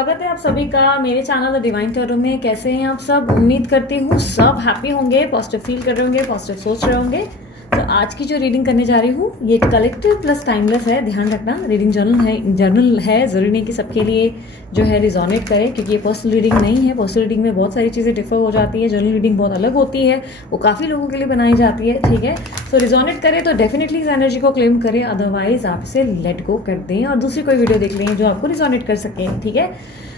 स्वागत है आप सभी का मेरे चैनल द डिवाइन टैरो में। कैसे हैं आप सब? उम्मीद करती हूँ सब हैप्पी होंगे, पॉजिटिव फील कर रहे होंगे, पॉजिटिव सोच रहे होंगे। तो आज की जो रीडिंग करने जा रही हूँ ये कलेक्टिव प्लस टाइमलेस है। ध्यान रखना, रीडिंग जर्नल है, ज़रूरी नहीं कि सबके लिए जो है रिजोनेट करे, क्योंकि ये पर्सनल रीडिंग नहीं है। पर्सनल रीडिंग में बहुत सारी चीज़ें डिफर हो जाती है, जर्नल रीडिंग बहुत अलग होती है, वो काफ़ी लोगों के लिए बनाई जाती है। ठीक है, तो रिजोनेट करे तो डेफिनेटली इस एनर्जी को क्लेम करें, अदरवाइज आप इसे लेट गो कर दें और दूसरी कोई वीडियो देख लें जो आपको रिजोनेट कर सकें। ठीक है,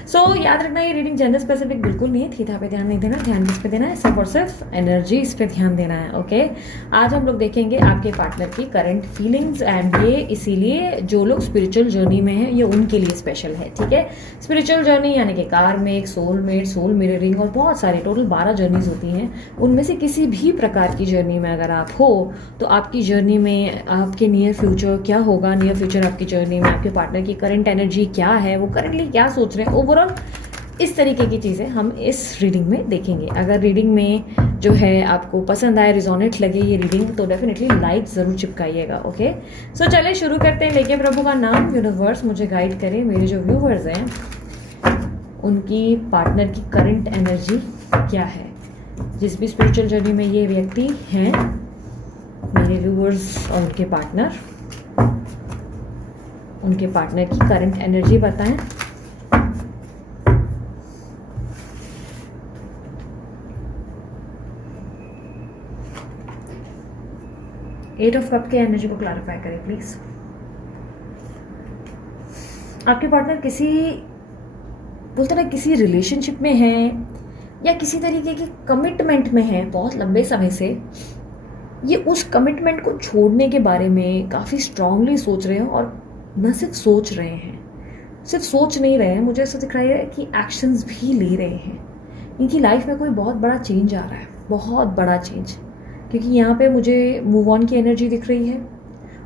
सो याद रखना ये रीडिंग जेंडर स्पेसिफिक बिल्कुल नहीं है। थीथा पे ध्यान नहीं देना, ध्यान किस पे देना है? सिर्फ और सिर्फ एनर्जी इस पे ध्यान देना है। ओके, आज हम लोग देखेंगे आपके पार्टनर की करंट फीलिंग्स, एंड ये इसीलिए जो लोग स्पिरिचुअल जर्नी में हैं ये उनके लिए स्पेशल है। ठीक है, स्पिरिचुअल जर्नी यानी कि कार्मिक, सोलमेट, सोल मिररिंग और बहुत सारे टोटल 12 जर्नीज होती हैं। उनमें से किसी भी प्रकार की जर्नी में अगर आप हो तो आपकी जर्नी में आपके नियर फ्यूचर क्या होगा, नियर फ्यूचर आपकी जर्नी में आपके पार्टनर की करंट एनर्जी क्या है, वो करंटली क्या सोच रहे हैं, ओवरऑल इस तरीके की चीज़ें हम इस रीडिंग में देखेंगे। अगर रीडिंग में जो है आपको पसंद आए, रिजोनेट लगे ये रीडिंग, तो डेफिनेटली लाइक ज़रूर चिपकाइएगा। ओके, सो चलिए शुरू करते हैं। लेके प्रभु का नाम, यूनिवर्स मुझे गाइड करे, मेरे जो व्यूवर्स हैं उनकी पार्टनर की करंट एनर्जी क्या है। जिस भी स्पिरिचुअल जर्नी में ये व्यक्ति हैं, मेरे व्यूवर्स और उनके पार्टनर की करंट एनर्जी बताएं। एट ऑफ कप के एनर्जी को क्लैरिफाई करें प्लीज। आपके पार्टनर किसी बोलते ना किसी रिलेशनशिप में है या किसी तरीके की कमिटमेंट में है बहुत लंबे समय से। ये उस कमिटमेंट को छोड़ने के बारे में काफ़ी स्ट्रांगली सोच रहे हैं, और न सिर्फ सोच रहे हैं, सिर्फ सोच नहीं रहे हैं, मुझे ऐसा दिख रहा है कि एक्शंस भी ले रहे हैं। इनकी लाइफ में कोई बहुत बड़ा चेंज आ रहा है, बहुत बड़ा चेंज, क्योंकि यहाँ पे मुझे मूव ऑन की एनर्जी दिख रही है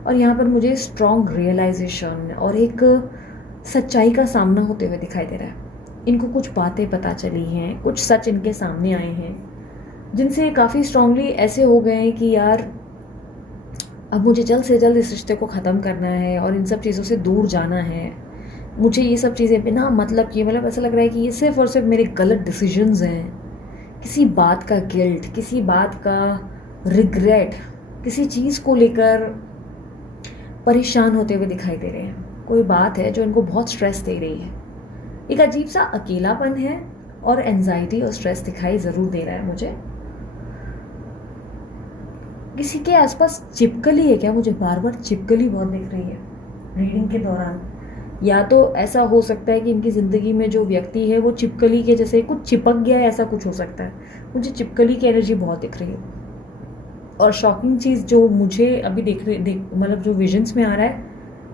और यहाँ पर मुझे स्ट्रॉन्ग रियलाइजेशन और एक सच्चाई का सामना होते हुए दिखाई दे रहा है। इनको कुछ बातें पता चली हैं, कुछ सच इनके सामने आए हैं जिनसे काफ़ी स्ट्रांगली ऐसे हो गए हैं कि यार अब मुझे जल्द से जल्द इस रिश्ते को ख़त्म करना है और इन सब चीज़ों से दूर जाना है। मुझे ये सब चीज़ें बिना मतलब किए, मतलब ऐसा लग रहा है कि ये सिर्फ और सिर्फ मेरे गलत डिसीजंस हैं। किसी बात का गिल्ट, किसी बात का रिग्रेट, किसी चीज़ को लेकर परेशान होते हुए दिखाई दे रहे हैं। कोई बात है जो इनको बहुत स्ट्रेस दे रही है। एक अजीब सा अकेलापन है और एंजाइटी और स्ट्रेस दिखाई ज़रूर दे रहा है मुझे। किसी के आसपास चिपकली है क्या? मुझे बार बार चिपकली बहुत दिख रही है रीडिंग के दौरान। या तो ऐसा हो सकता है कि इनकी ज़िंदगी में जो व्यक्ति है वो चिपकली के जैसे कुछ चिपक गया है, ऐसा कुछ हो सकता है। मुझे चिपकली की एनर्जी बहुत दिख रही है। और शॉकिंग चीज़ जो मुझे अभी मतलब जो विजन्स में आ रहा है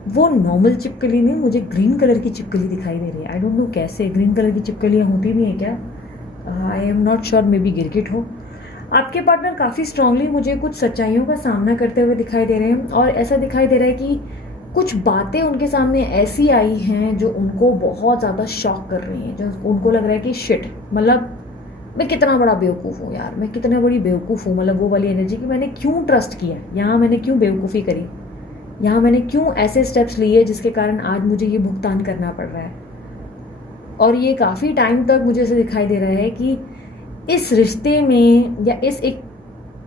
वो नॉर्मल चिपकली नहीं, मुझे ग्रीन कलर की चिपकली दिखाई दे रही है। आई डोंट नो कैसे ग्रीन कलर की चिपकलियाँ होती भी हैं क्या? I am not sure, may be गिरगिट हो। आपके पार्टनर काफ़ी स्ट्रांगली मुझे कुछ सच्चाइयों का सामना करते हुए दिखाई दे रहे हैं, और ऐसा दिखाई दे रहा है कि कुछ बातें उनके सामने ऐसी आई हैं जो उनको बहुत ज़्यादा शॉक कर रही हैं, जो उनको लग रहा है कि शिट, मतलब मैं कितना बड़ा बेवकूफ़ हूँ यार, मैं कितना बड़ी बेवकूफ़ हूँ। मतलब वो वाली एनर्जी कि मैंने क्यों ट्रस्ट किया, यहाँ मैंने क्यों बेवकूफ़ी करी, यहाँ मैंने क्यों ऐसे स्टेप्स लिए जिसके कारण आज मुझे ये भुगतान करना पड़ रहा है। और ये काफ़ी टाइम तक मुझे ऐसे दिखाई दे रहा है कि इस रिश्ते में या इस एक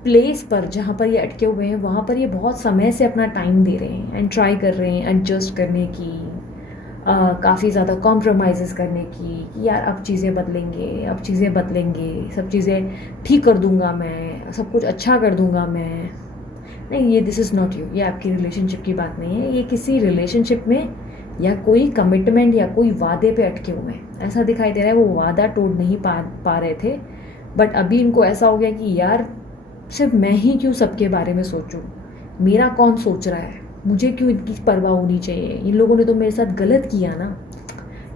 प्लेस पर जहाँ पर ये अटके हुए हैं वहाँ पर ये बहुत समय से अपना टाइम दे रहे हैं एंड ट्राई कर रहे हैं एडजस्ट करने की, काफ़ी ज़्यादा कॉम्प्रोमाइज़ करने की कि यार अब चीज़ें बदलेंगे, सब चीज़ें ठीक कर दूंगा मैं, सब कुछ अच्छा कर दूंगा मैं। नहीं, ये दिस इज़ नॉट यू, ये आपकी रिलेशनशिप की बात नहीं है। ये किसी रिलेशनशिप में या कोई कमिटमेंट या कोई वादे पे अटके हुए हैं, ऐसा दिखाई दे रहा है। वो वादा तोड़ नहीं पा रहे थे, बट अभी इनको ऐसा हो गया कि यार सिर्फ मैं ही क्यों सबके बारे में सोचूं, मेरा कौन सोच रहा है, मुझे क्यों इनकी परवाह होनी चाहिए। इन लोगों ने तो मेरे साथ गलत किया ना,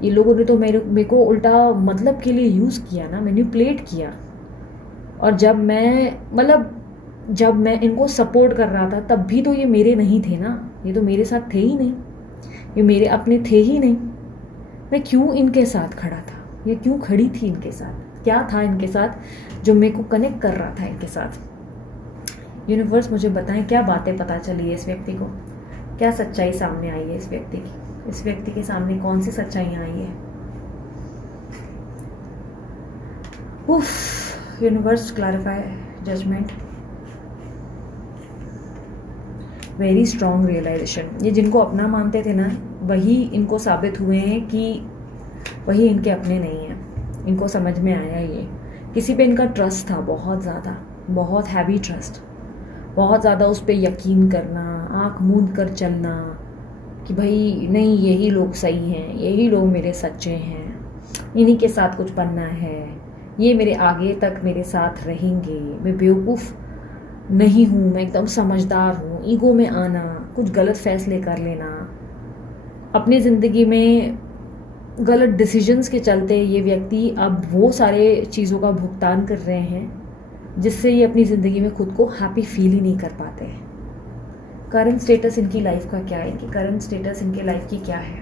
इन लोगों ने तो मेरे को उल्टा मतलब के लिए यूज़ किया ना, मैनिपुलेट किया। और जब मैं इनको सपोर्ट कर रहा था तब भी तो ये मेरे नहीं थे ना, ये तो मेरे साथ थे ही नहीं, ये मेरे अपने थे ही नहीं। मैं क्यों इनके साथ खड़ा था, ये क्यों खड़ी थी इनके साथ, क्या था इनके साथ जो मेरे को कनेक्ट कर रहा था इनके साथ। यूनिवर्स मुझे बताएं क्या बातें पता चली है इस व्यक्ति को, क्या सच्चाई सामने आई है इस व्यक्ति की, इस व्यक्ति के सामने कौन सी सच्चाइयाँ आई है। उफ, universe clarify judgment. Very strong realization. ये जिनको अपना मानते थे ना, वही इनको साबित हुए हैं कि वही इनके अपने नहीं हैं। इनको समझ में आया ये। किसी पे इनका ट्रस्ट था बहुत ज़्यादा, बहुत हैवी ट्रस्ट, बहुत ज़्यादा उस पर यकीन करना, आँख मूंद कर चलना कि भाई नहीं, यही लोग सही हैं, यही लोग मेरे सच्चे हैं, इन्हीं के साथ कुछ बनना है, ये मेरे आगे तक मेरे साथ रहेंगे, मैं बेवकूफ़ नहीं हूँ, मैं एकदम समझदार हूँ। ईगो में आना, कुछ गलत फैसले कर लेना, अपनी ज़िंदगी में गलत डिसीजंस के चलते ये व्यक्ति अब वो सारे चीज़ों का भुगतान कर रहे हैं जिससे ये अपनी ज़िंदगी में खुद को हैप्पी फील ही नहीं कर पाते हैं। करंट स्टेटस इनकी लाइफ का क्या है? इनकी करंट स्टेटस इनके लाइफ की क्या है?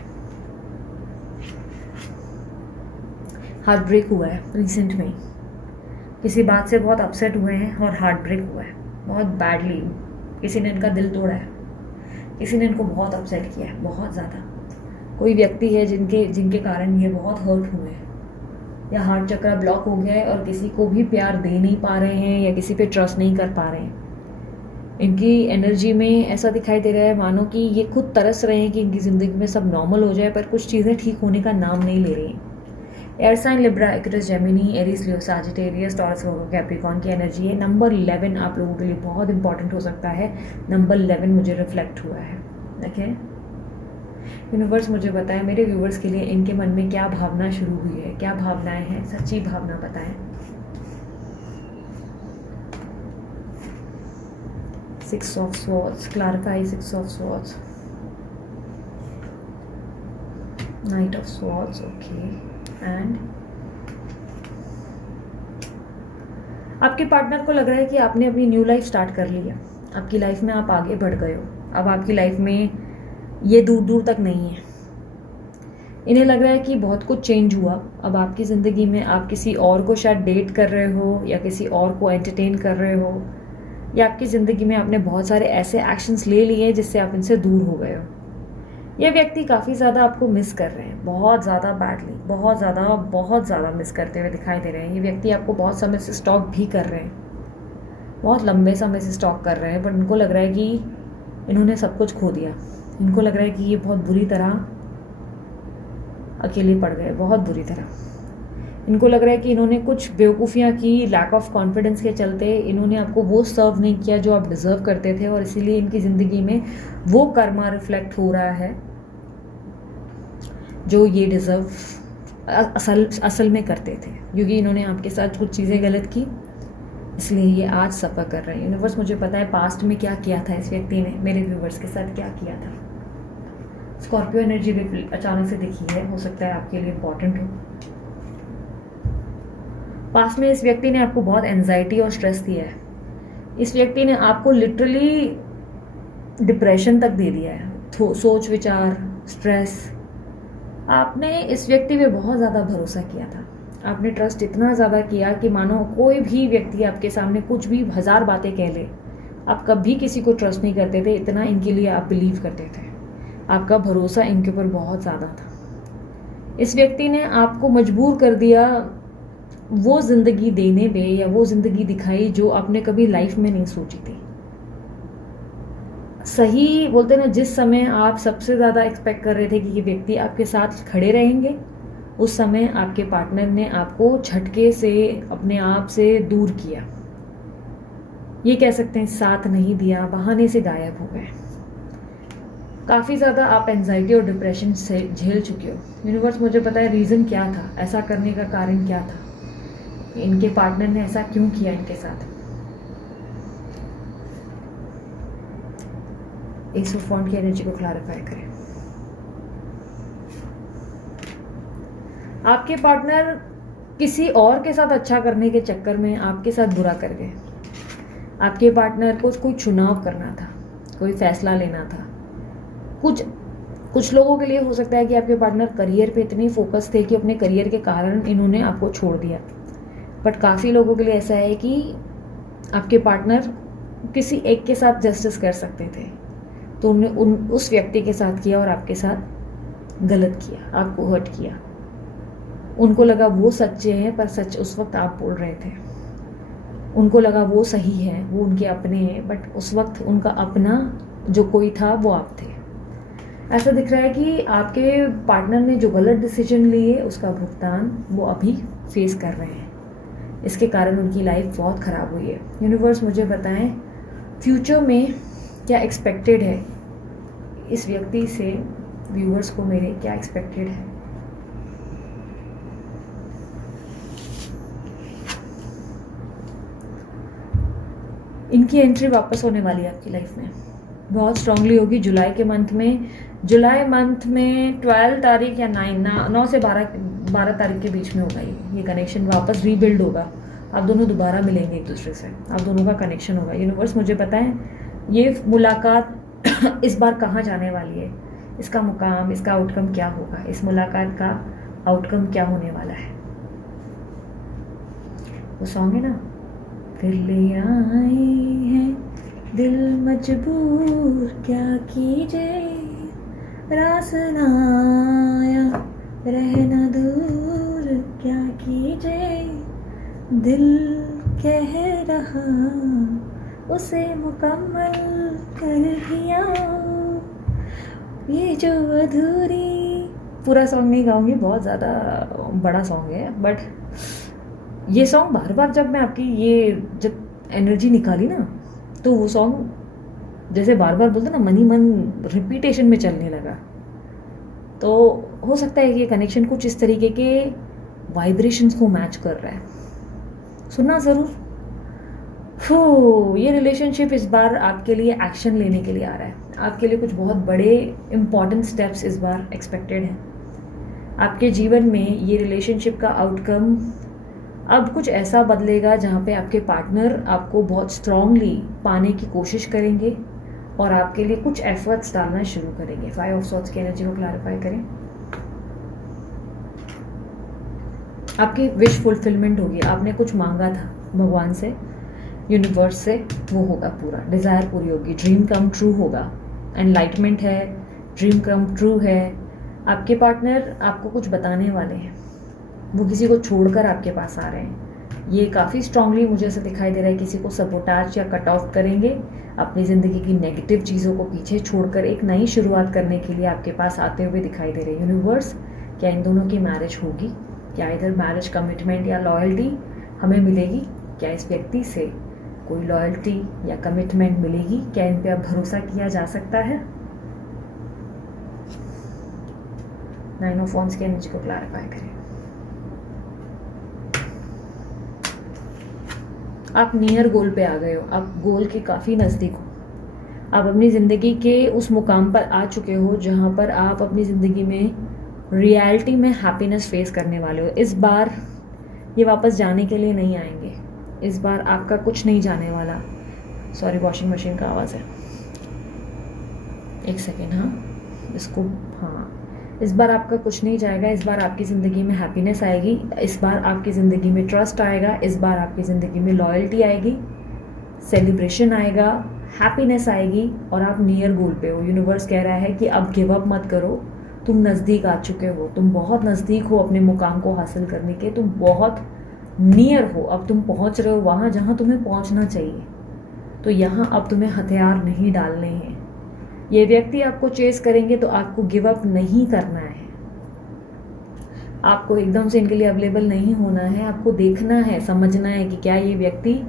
हार्ट ब्रेक हुआ है रिसेंट में, किसी बात से बहुत अपसेट हुए हैं और हार्ट ब्रेक हुआ है बहुत बैडली। किसी ने इनका दिल तोड़ा है, किसी ने इनको बहुत अपसेट किया है, बहुत ज़्यादा। कोई व्यक्ति है जिनके कारण ये बहुत हर्ट हुए हैं, या हार्ट चक्र ब्लॉक हो गया है और किसी को भी प्यार दे नहीं पा रहे हैं या किसी पे ट्रस्ट नहीं कर पा रहे हैं। इनकी एनर्जी में ऐसा दिखाई दे रहा है मानो कि ये खुद तरस रहे हैं कि इनकी ज़िंदगी में सब नॉर्मल हो जाए, पर कुछ चीज़ें ठीक होने का नाम नहीं ले रही हैं। Air sign Libra, Aquarius, Gemini, Aries, Leo, Sagittarius, Taurus, Virgo, Capricorn की एनर्जी है। नंबर 11 आप लोगों के लिए बहुत इंपॉर्टेंट हो सकता है। नंबर 11 मुझे रिफ्लेक्ट हुआ है। ओके, यूनिवर्स मुझे बताएं मेरे व्यूवर्स के लिए इनके मन में क्या भावना शुरू हुई है, क्या भावनाएं हैं, सच्ची भावना बताएं। 6 of swords, clarify 6 of swords, night of swords, okay. And आपके पार्टनर को लग रहा है कि आपने अपनी न्यू लाइफ स्टार्ट कर ली है, आपकी लाइफ में आप आगे बढ़ गए हो, अब आपकी लाइफ में ये दूर दूर तक नहीं है। इन्हें लग रहा है कि बहुत कुछ चेंज हुआ अब आपकी ज़िंदगी में। आप किसी और को शायद डेट कर रहे हो या किसी और को एंटरटेन कर रहे हो, या आपकी ज़िंदगी में आपने बहुत सारे ऐसे एक्शंस ले लिए जिससे आप इनसे दूर हो गए हो। ये व्यक्ति काफ़ी ज़्यादा आपको मिस कर रहे हैं, बहुत ज़्यादा बैडली, बहुत ज़्यादा मिस करते हुए दिखाई दे रहे हैं। ये व्यक्ति आपको बहुत समय से स्टॉक भी कर रहे हैं, बहुत लंबे समय से स्टॉक कर रहे हैं, पर इनको लग रहा है कि इन्होंने सब कुछ खो दिया। इनको लग रहा है कि ये बहुत बुरी तरह अकेले पड़ गए, बहुत बुरी तरह। इनको लग रहा है कि इन्होंने कुछ बेवकूफ़ियाँ की, लैक ऑफ कॉन्फिडेंस के चलते इन्होंने आपको वो सर्व नहीं किया जो आप डिज़र्व करते थे, और इसीलिए इनकी ज़िंदगी में वो कर्मा रिफ्लेक्ट हो रहा है जो ये डिज़र्व असल में करते थे, क्योंकि इन्होंने आपके साथ कुछ चीज़ें गलत की, इसलिए ये आज सफ़र कर रहे हैं। यूनिवर्स मुझे पता है पास्ट में क्या किया था इस व्यक्ति ने, मेरे व्यूवर्स के साथ क्या किया था। स्कॉर्पियो एनर्जी भी अचानक से दिखी है, हो सकता है आपके लिए इम्पोर्टेंट हो। पास्ट में इस व्यक्ति ने आपको बहुत एंजाइटी और स्ट्रेस दिया है। इस व्यक्ति ने आपको लिटरली डिप्रेशन तक दे दिया है, सोच विचार, स्ट्रेस। आपने इस व्यक्ति पे बहुत ज़्यादा भरोसा किया था, आपने ट्रस्ट इतना ज़्यादा किया कि मानो कोई भी व्यक्ति आपके सामने कुछ भी 1000 बातें कह ले, आप कभी किसी को ट्रस्ट नहीं करते थे, इतना इनके लिए आप बिलीव करते थे। आपका भरोसा इनके ऊपर बहुत ज़्यादा था। इस व्यक्ति ने आपको मजबूर कर दिया वो ज़िंदगी देने पे, या वो ज़िंदगी दिखाई जो आपने कभी लाइफ में नहीं सोची थी। सही बोलते ना, जिस समय आप सबसे ज़्यादा एक्सपेक्ट कर रहे थे कि ये व्यक्ति आपके साथ खड़े रहेंगे, उस समय आपके पार्टनर ने आपको झटके से अपने आप से दूर किया। ये कह सकते हैं साथ नहीं दिया, बहाने से गायब हो गए। काफ़ी ज़्यादा आप एंजाइटी और डिप्रेशन से झेल चुके हो। यूनिवर्स मुझे पता है रीज़न क्या था, ऐसा करने का कारण क्या था, इनके पार्टनर ने ऐसा क्यों किया इनके साथ। एस ऑफ वॉन्ड की एनर्जी को क्लैरिफाई करें। आपके पार्टनर किसी और के साथ अच्छा करने के चक्कर में आपके साथ बुरा कर गए। आपके पार्टनर को कोई चुनाव करना था, कोई फैसला लेना था। कुछ लोगों के लिए हो सकता है कि आपके पार्टनर करियर पे इतनी फोकस थे कि अपने करियर के कारण इन्होंने आपको छोड़ दिया, बट काफ़ी लोगों के लिए ऐसा है कि आपके पार्टनर किसी एक के साथ जस्टिस कर सकते थे, तो उन्होंने उस व्यक्ति के साथ किया और आपके साथ गलत किया, आपको हर्ट किया। उनको लगा वो सच्चे हैं, पर सच उस वक्त आप बोल रहे थे। उनको लगा वो सही है, वो उनके अपने हैं, बट उस वक्त उनका अपना जो कोई था वो आप थे। ऐसा दिख रहा है कि आपके पार्टनर ने जो गलत डिसीजन लिए उसका भुगतान वो अभी फेस कर रहे हैं। इसके कारण उनकी लाइफ बहुत ख़राब हुई है। यूनिवर्स मुझे बताएं फ्यूचर में क्या एक्सपेक्टेड है इस व्यक्ति से, व्यूअर्स को मेरे क्या एक्सपेक्टेड है। इनकी एंट्री वापस होने वाली है आपकी लाइफ में, बहुत स्ट्रांगली होगी जुलाई के मंथ में। जुलाई मंथ में 12 तारीख या 9 से 12 तारीख के बीच में होगा ये कनेक्शन वापस रीबिल्ड होगा। आप दोनों दोबारा मिलेंगे एक दूसरे से, आप दोनों का कनेक्शन होगा। यूनिवर्स मुझे बताएं ये मुलाकात इस बार कहाँ जाने वाली है, इसका मुकाम, इसका आउटकम क्या होगा, इस मुलाकात का आउटकम क्या होने वाला है। वो सॉन्ग है ना, फिर ले आए हैं दिल मजबूर क्या कीजिए, रास ना आया रहना दूर क्या कीजिए, दिल कह रहा उसे मुकम्मल कर दिया, ये जो अधूरी। पूरा सॉन्ग नहीं गाऊंगी, बहुत ज़्यादा बड़ा सॉन्ग है, बट ये सॉन्ग बार बार जब मैं आपकी ये जब एनर्जी निकाली ना, तो वो सॉन्ग जैसे बार बार बोलते ना मन ही मन रिपीटेशन में चलने लगा। तो हो सकता है कि ये कनेक्शन कुछ इस तरीके के वाइब्रेशंस को मैच कर रहा है, सुनना ज़रूर। ये रिलेशनशिप इस बार आपके लिए एक्शन लेने के लिए आ रहा है। आपके लिए कुछ बहुत बड़े इम्पॉर्टेंट स्टेप्स इस बार एक्सपेक्टेड हैं आपके जीवन में। ये रिलेशनशिप का आउटकम अब कुछ ऐसा बदलेगा जहाँ पे आपके पार्टनर आपको बहुत स्ट्रांगली पाने की कोशिश करेंगे और आपके लिए कुछ एफर्ट्स डालना शुरू करेंगे। 5 ऑफ सॉर्ड्स की एनर्जी को क्लैरिफाई करें। आपकी विश फुलफिलमेंट होगी, आपने कुछ मांगा था भगवान से, यूनिवर्स से, वो होगा पूरा, डिज़ायर पूरी होगी, ड्रीम कम ट्रू होगा, एनलाइटमेंट है, ड्रीम कम ट्रू है। आपके पार्टनर आपको कुछ बताने वाले हैं, वो किसी को छोड़कर आपके पास आ रहे हैं। ये काफ़ी स्ट्रांगली मुझे ऐसा दिखाई दे रहा है, किसी को सबोटाज या कट ऑफ करेंगे, अपनी ज़िंदगी की नेगेटिव चीज़ों को पीछे छोड़कर एक नई शुरुआत करने के लिए आपके पास आते हुए दिखाई दे रहे हैं। यूनिवर्स क्या इन दोनों की मैरिज होगी, क्या इधर मैरिज कमिटमेंट या लॉयल्टी हमें मिलेगी, क्या इस व्यक्ति से कोई लॉयल्टी या कमिटमेंट मिलेगी, क्या इन पे अब भरोसा किया जा सकता है। 9 ऑफ वॉन्ड्स की एनर्जी को क्लैरिफाई करें। आप नियर गोल पे आ गए हो, आप गोल के काफ़ी नज़दीक हो, आप अपनी ज़िंदगी के उस मुकाम पर आ चुके हो जहाँ पर आप अपनी ज़िंदगी में रियलिटी में हैप्पीनेस फेस करने वाले हो। इस बार ये वापस जाने के लिए नहीं आएंगे, इस बार आपका कुछ नहीं जाने वाला। सॉरी, वॉशिंग मशीन का आवाज़ है, एक सेकेंड। हाँ इसको, हाँ इस बार आपका कुछ नहीं जाएगा, इस बार आपकी ज़िंदगी में हैप्पीनेस आएगी, इस बार आपकी ज़िंदगी में ट्रस्ट आएगा, इस बार आपकी ज़िंदगी में लॉयल्टी आएगी, सेलिब्रेशन आएगा, हैप्पीनेस आएगी और आप नियर गोल पे हो। यूनिवर्स कह रहा है कि अब गिव अप मत करो, तुम नज़दीक आ चुके हो, तुम बहुत नज़दीक हो अपने मुकाम को हासिल करने के, तुम बहुत नियर हो, अब तुम पहुंच रहे हो वहाँ जहाँ तुम्हें पहुंचना चाहिए। तो यहाँ अब तुम्हें हथियार नहीं डालने हैं। ये व्यक्ति आपको चेस करेंगे तो आपको गिव अप नहीं करना है, आपको एकदम से इनके लिए अवेलेबल नहीं होना है, आपको देखना है, समझना है कि क्या ये व्यक्ति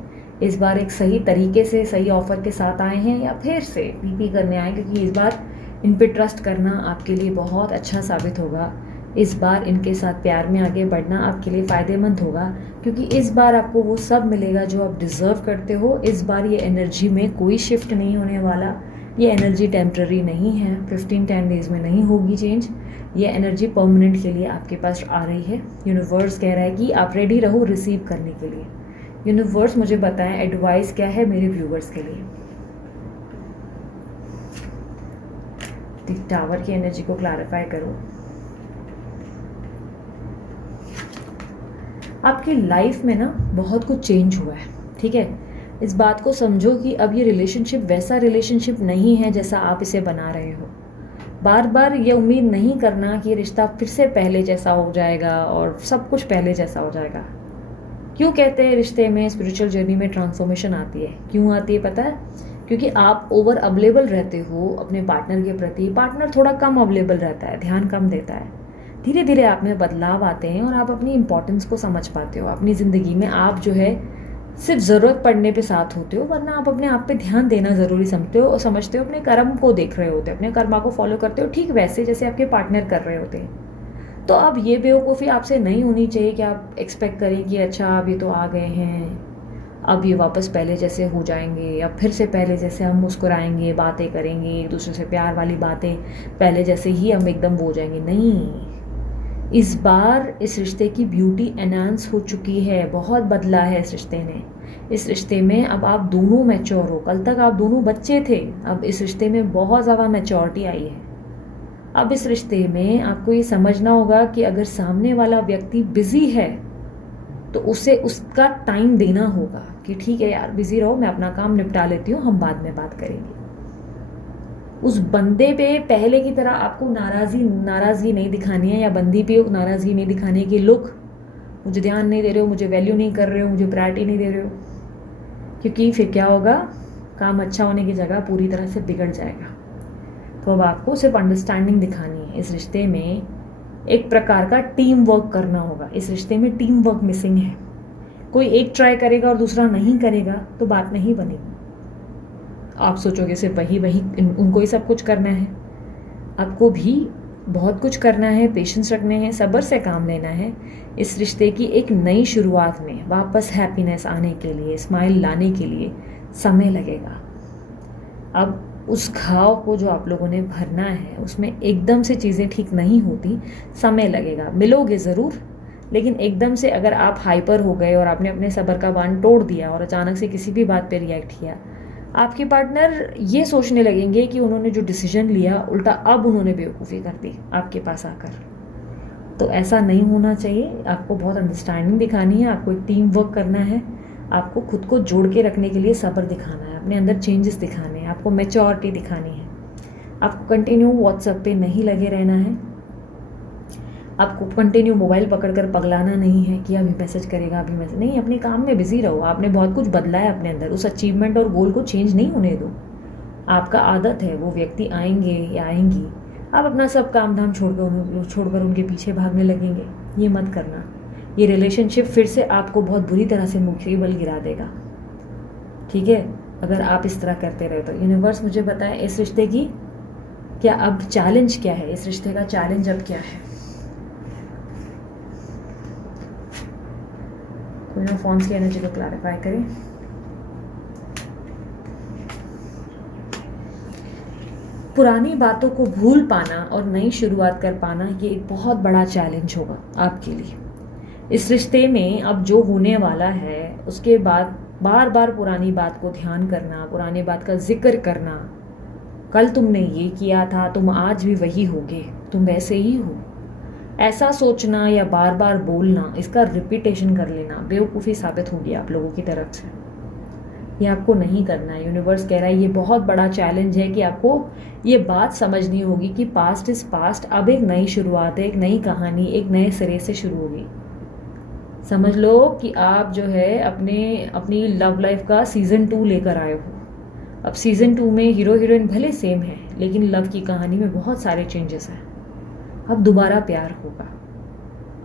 इस बार एक सही तरीके से सही ऑफर के साथ आए हैं या फिर से पीपी करने आए, क्योंकि इस बार इन पे ट्रस्ट करना आपके लिए बहुत अच्छा साबित होगा। इस बार इनके साथ प्यार में आगे बढ़ना आपके लिए फ़ायदेमंद होगा, क्योंकि इस बार आपको वो सब मिलेगा जो आप डिज़र्व करते हो। इस बार ये एनर्जी में कोई शिफ्ट नहीं होने वाला, ये एनर्जी टेम्प्ररी नहीं है, 15-10 डेज़ में नहीं होगी चेंज, ये एनर्जी परमानेंट के लिए आपके पास आ रही है। यूनिवर्स कह रहा है कि आप रेडी रहो रिसीव करने के लिए। यूनिवर्स मुझे बताएं एडवाइस क्या है मेरे व्यूवर्स के लिए। टावर की एनर्जी को क्लैरिफाई करो। आपकी लाइफ में ना बहुत कुछ चेंज हुआ है, ठीक है। इस बात को समझो कि अब ये रिलेशनशिप वैसा रिलेशनशिप नहीं है जैसा आप इसे बना रहे हो। बार बार ये उम्मीद नहीं करना कि रिश्ता फिर से पहले जैसा हो जाएगा और सब कुछ पहले जैसा हो जाएगा। क्यों कहते हैं रिश्ते में, स्पिरिचुअल जर्नी में ट्रांसफॉर्मेशन आती है? क्यों आती है पता है? क्योंकि आप ओवर अवेलेबल रहते हो अपने पार्टनर के प्रति, पार्टनर थोड़ा कम अवेलेबल रहता है, ध्यान कम देता है। धीरे धीरे आप में बदलाव आते हैं और आप अपनी इंपॉर्टेंस को समझ पाते हो। अपनी ज़िंदगी में आप जो है सिर्फ ज़रूरत पड़ने पे साथ होते हो, वरना आप अपने आप पे ध्यान देना ज़रूरी समझते हो और समझते हो, अपने कर्म को देख रहे होते हो, अपने कर्मा को फॉलो करते हो, ठीक वैसे जैसे आपके पार्टनर कर रहे होते हैं। तो अब ये बेवकूफ़ी आपसे नहीं होनी चाहिए कि आप एक्सपेक्ट करें कि अच्छा अब ये तो आ गए हैं, अब ये वापस पहले जैसे हो जाएंगे, अब फिर से पहले जैसे हम मुस्कुराएंगे, बातें करेंगे, एक दूसरे से प्यार वाली बातें पहले जैसे ही हम एकदम हो जाएंगे। नहीं, इस बार इस रिश्ते की ब्यूटी एनहांस हो चुकी है, बहुत बदला है इस रिश्ते ने। इस रिश्ते में अब आप दोनों मैच्योर हो। कल तक आप दोनों बच्चे थे, अब इस रिश्ते में बहुत ज़्यादा मैच्योरिटी आई है। अब इस रिश्ते में आपको ये समझना होगा कि अगर सामने वाला व्यक्ति बिजी है तो उसे उसका टाइम देना होगा कि ठीक है यार बिजी रहो, मैं अपना काम निपटा लेती हूँ, हम बाद में बात करेंगे। उस बंदे पे पहले की तरह आपको नाराज़गी नहीं दिखानी है, या बंदी पे नाराज़गी नहीं दिखानी है कि लुक मुझे ध्यान नहीं दे रहे हो, मुझे वैल्यू नहीं कर रहे हो, मुझे प्रायोरिटी नहीं दे रहे हो। क्योंकि फिर क्या होगा, काम अच्छा होने की जगह पूरी तरह से बिगड़ जाएगा। तो अब आपको सिर्फ अंडरस्टैंडिंग दिखानी है। इस रिश्ते में एक प्रकार का टीम वर्क करना होगा। इस रिश्ते में टीम वर्क मिसिंग है। कोई एक ट्राई करेगा और दूसरा नहीं करेगा तो बात नहीं बनेगी। आप सोचोगे सिर्फ वही उनको ही सब कुछ करना है। आपको भी बहुत कुछ करना है, पेशेंस रखने हैं, सब्र से काम लेना है। इस रिश्ते की एक नई शुरुआत में वापस हैप्पीनेस आने के लिए, स्माइल लाने के लिए समय लगेगा। अब उस घाव को जो आप लोगों ने भरना है उसमें एकदम से चीज़ें ठीक नहीं होती, समय लगेगा। मिलोगे ज़रूर, लेकिन एकदम से अगर आप हाइपर हो गए और आपने अपने सब्र का बांध तोड़ दिया और अचानक से किसी भी बात पे रिएक्ट किया, आपके पार्टनर ये सोचने लगेंगे कि उन्होंने जो डिसीजन लिया उल्टा अब उन्होंने बेवकूफ़ी कर दी आपके पास आकर। तो ऐसा नहीं होना चाहिए। आपको बहुत अंडरस्टैंडिंग दिखानी है, आपको एक टीम वर्क करना है, आपको खुद को जोड़ के रखने के लिए सब्र दिखाना है, अपने अंदर चेंजेस दिखाने हैं, आपको मैच्योरिटी दिखानी है। आपको कंटिन्यू व्हाट्सएप पे नहीं लगे रहना है, आपको कंटिन्यू मोबाइल पकड़कर पगलाना नहीं है कि अभी मैसेज करेगा, अभी मैसेज नहीं। अपने काम में बिजी रहो। आपने बहुत कुछ बदला है अपने अंदर, उस अचीवमेंट और गोल को चेंज नहीं होने दो। आपका आदत है, वो व्यक्ति आएंगे या आएंगी, आप अपना सब काम धाम छोड़कर उनके पीछे भागने लगेंगे। ये मत करना। ये रिलेशनशिप फिर से आपको बहुत बुरी तरह से मुसीबत गिरा देगा। ठीक है, अगर आप इस तरह करते रहे तो। यूनिवर्स मुझे बताए इस रिश्ते की क्या अब चैलेंज क्या है, इस रिश्ते का चैलेंज अब क्या है। क्वीन ऑफ वांड्स की एनर्जी को क्लैरिफाई करें। पुरानी बातों को भूल पाना और नई शुरुआत कर पाना, ये एक बहुत बड़ा चैलेंज होगा आपके लिए। इस रिश्ते में अब जो होने वाला है उसके बाद बार बार पुरानी बात को ध्यान करना, पुरानी बात का जिक्र करना, कल तुमने ये किया था, तुम आज भी वही होगे, तुम वैसे ही हो, ऐसा सोचना या बार बार बोलना, इसका रिपीटेशन कर लेना बेवकूफ़ी साबित होगी आप लोगों की तरफ से। ये आपको नहीं करना है। यूनिवर्स कह रहा है ये बहुत बड़ा चैलेंज है कि आपको ये बात समझनी होगी कि पास्ट इज़ पास्ट, अब एक नई शुरुआत है, एक नई कहानी एक नए सिरे से शुरू होगी। समझ लो कि आप जो है अपनी लव लाइफ का सीज़न 2 लेकर आए हो। अब सीज़न 2 में हीरो हीरोइन भले सेम है, लेकिन लव की कहानी में बहुत सारे चेंजेस हैं। अब दोबारा प्यार होगा,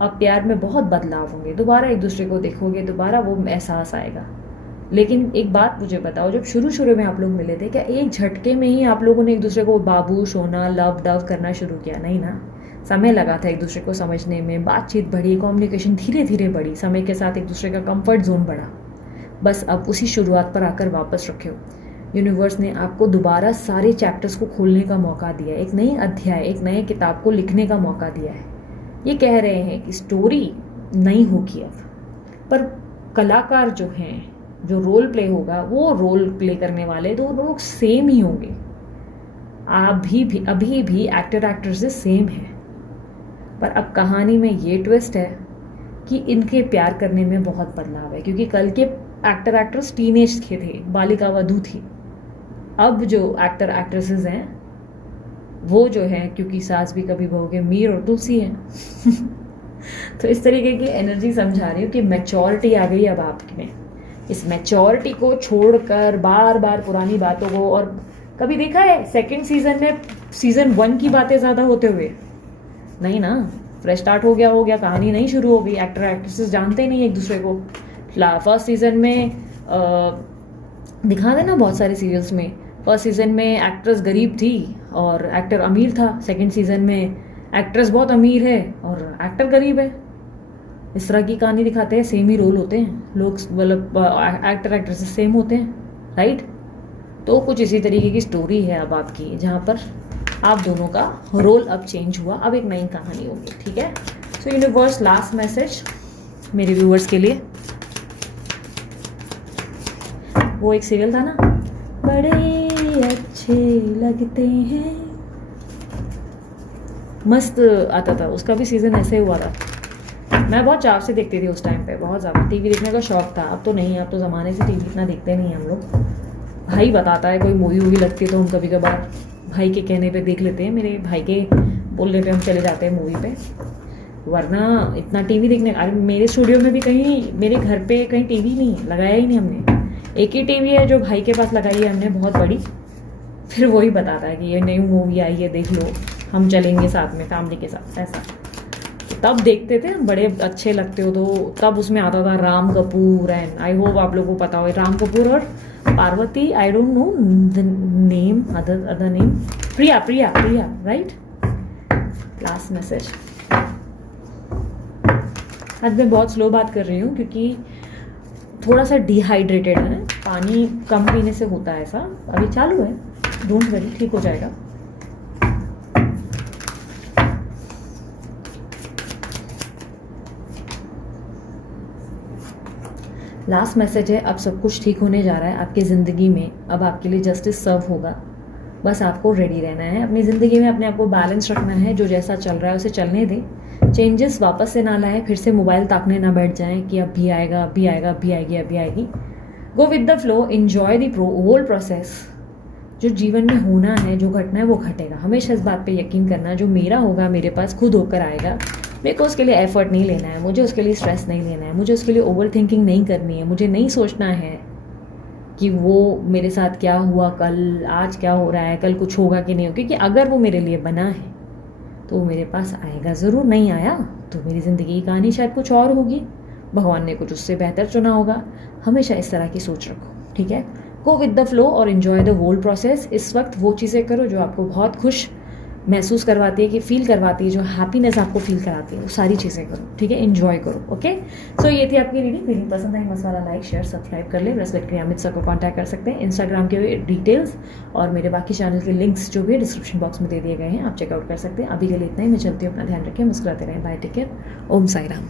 अब प्यार में बहुत बदलाव होंगे, दोबारा एक दूसरे को देखोगे, दोबारा वो एहसास आएगा। लेकिन एक बात मुझे बताओ, जब शुरू में आप लोग मिले थे, क्या एक झटके में ही आप लोगों ने एक दूसरे को बाबू सोना लव डव करना शुरू किया? नहीं ना, समय लगा था एक दूसरे को समझने में, बातचीत बढ़ी, कम्युनिकेशन धीरे धीरे बढ़ी, समय के साथ एक दूसरे का कंफर्ट जोन बढ़ा। बस अब उसी शुरुआत पर आकर वापस रखे हो। यूनिवर्स ने आपको दोबारा सारे चैप्टर्स को खोलने का मौका दिया, एक नई अध्याय, एक नए किताब को लिखने का मौका दिया है। ये कह रहे हैं कि स्टोरी नहीं होगी अब, पर कलाकार जो हैं, जो रोल प्ले होगा, वो रोल प्ले करने वाले दो लोग सेम ही होंगे। आप अभी भी एक्टर एक्ट्रेसेस सेम हैं, पर अब कहानी में ये ट्विस्ट है कि इनके प्यार करने में बहुत बदलाव है। क्योंकि कल के एक्टर एक्ट्रेस टीनेज के थे, बालिका वधू थी। अब जो एक्टर एक्ट्रेसेस हैं वो जो है, क्योंकि सास भी कभी बहू के मीर और तुलसी है। तो इस तरीके की एनर्जी समझा रही हूँ कि मैच्योरिटी आ गई अब आप में। इस मैच्योरिटी को छोड़कर बार बार पुरानी बातों को, और कभी देखा है सेकंड सीजन में सीजन 1 की बातें ज़्यादा होते हुए? नहीं ना, फ्रेश स्टार्ट हो गया, कहानी नहीं शुरू हो गई, एक्टर एक्ट्रेसेस जानते नहीं एक दूसरे को। फर्स्ट सीजन में दिखा देना बहुत सारे सीरियल्स में, फर्स्ट सीजन में एक्ट्रेस गरीब थी और एक्टर अमीर था, सेकंड सीजन में एक्ट्रेस बहुत अमीर है और एक्टर गरीब है। इस तरह की कहानी दिखाते हैं, सेम ही रोल होते हैं, लोग मतलब एक्टर एक्ट्रेसेस सेम होते हैं, राइट? तो कुछ इसी तरीके की स्टोरी है अब आपकी, जहाँ पर आप दोनों का रोल अब चेंज हुआ, अब एक नई कहानी होगी, ठीक है? सो यूनिवर्स, लास्ट मैसेज मेरे व्यूअर्स के लिए। वो एक सीरियल था ना, बड़े अच्छे लगते हैं, मस्त आता था, उसका भी सीज़न ऐसे हुआ था। मैं बहुत चाव से देखती थी उस टाइम पे, बहुत ज़्यादा टीवी देखने का शौक था। अब तो नहीं, अब तो ज़माने से टीवी इतना देखते नहीं हम लोग। भाई बताता है, कोई मूवी वूवी लगती है तो हम कभी कभार भाई के कहने पे देख लेते हैं, मेरे भाई के बोलने पे हम चले जाते हैं मूवी पे, वरना इतना टीवी देखने। अरे मेरे स्टूडियो में भी कहीं, मेरे घर पे कहीं टीवी नहीं लगाया ही नहीं हमने, एक ही टीवी है जो भाई के पास लगाई है हमने, बहुत बड़ी। फिर वही बताता है कि ये नई मूवी आई है, देख लो, हम चलेंगे साथ में फैमिली के साथ, ऐसा। तब देखते थे, बड़े अच्छे लगते हो। तो तब उसमें आता था Ram Kapoor, and I hope आप लोगों को पता हो, राम कपूर और Parvati, I don't know the name, other name, Priya, right? Last message. आज मैं बहुत स्लो बात कर रही हूँ क्योंकि थोड़ा सा डिहाइड्रेटेड है, पानी कम पीने से होता है ऐसा। अभी चालू है, डोंट वरी, ठीक हो जाएगा। लास्ट मैसेज है, अब सब कुछ ठीक होने जा रहा है आपकी ज़िंदगी में, अब आपके लिए जस्टिस सर्व होगा। बस आपको रेडी रहना है, अपनी ज़िंदगी में अपने आप को बैलेंस रखना है, जो जैसा चल रहा है उसे चलने दें, चेंजेस वापस से ना लाएं, फिर से मोबाइल ताकने ना बैठ जाएं कि अब भी आएगा, अब भी आएगा, अब भी आएगी, अब भी आएगी। Go with the flow, enjoy the whole process. जो जीवन में होना है, जो घटना है वो घटेगा, हमेशा इस बात पे यकीन करना, जो मेरा होगा मेरे पास खुद होकर आएगा। मेरे को उसके लिए एफर्ट नहीं लेना है, मुझे उसके लिए स्ट्रेस नहीं लेना है, मुझे उसके लिए ओवर थिंकिंग नहीं करनी है, मुझे नहीं सोचना है कि वो मेरे साथ क्या हुआ कल, आज क्या हो रहा है, कल कुछ होगा कि नहीं होगा, क्योंकि अगर वो मेरे लिए बना है तो वो मेरे पास आएगा ज़रूर। नहीं आया तो मेरी ज़िंदगी की कहानी शायद कुछ और होगी, भगवान ने कुछ उससे बेहतर चुना होगा। हमेशा इस तरह की सोच रखो, ठीक है? गो विद द फ्लो और इन्जॉय द होल प्रोसेस। इस वक्त वो चीज़ें करो जो आपको बहुत खुश महसूस करवाती है, कि फील करवाती है, जो हैप्पीनेस आपको फील कराती है, वो सारी चीज़ें करो, ठीक है? एंजॉय करो, ओके? सो ये थी आपकी रीडिंग पसंद आई मस्त वाला लाइक, शेयर, सब्सक्राइब कर ले। ब्रेसलेट के अमित सर को कॉन्टैक्ट कर सकते हैं, इंस्टाग्राम के डिटेल्स और मेरे बाकी चैनल के लिंक्स जो भी है डिस्क्रिप्शन बॉक्स में दे दिए गए हैं, आप चेकआउट कर सकते हैं। अभी के लिए इतना ही, मैं चलती हूँ, अपना ध्यान रखें, मुस्कुराते रहें, बाय, टेक केयर, ओम साई राम।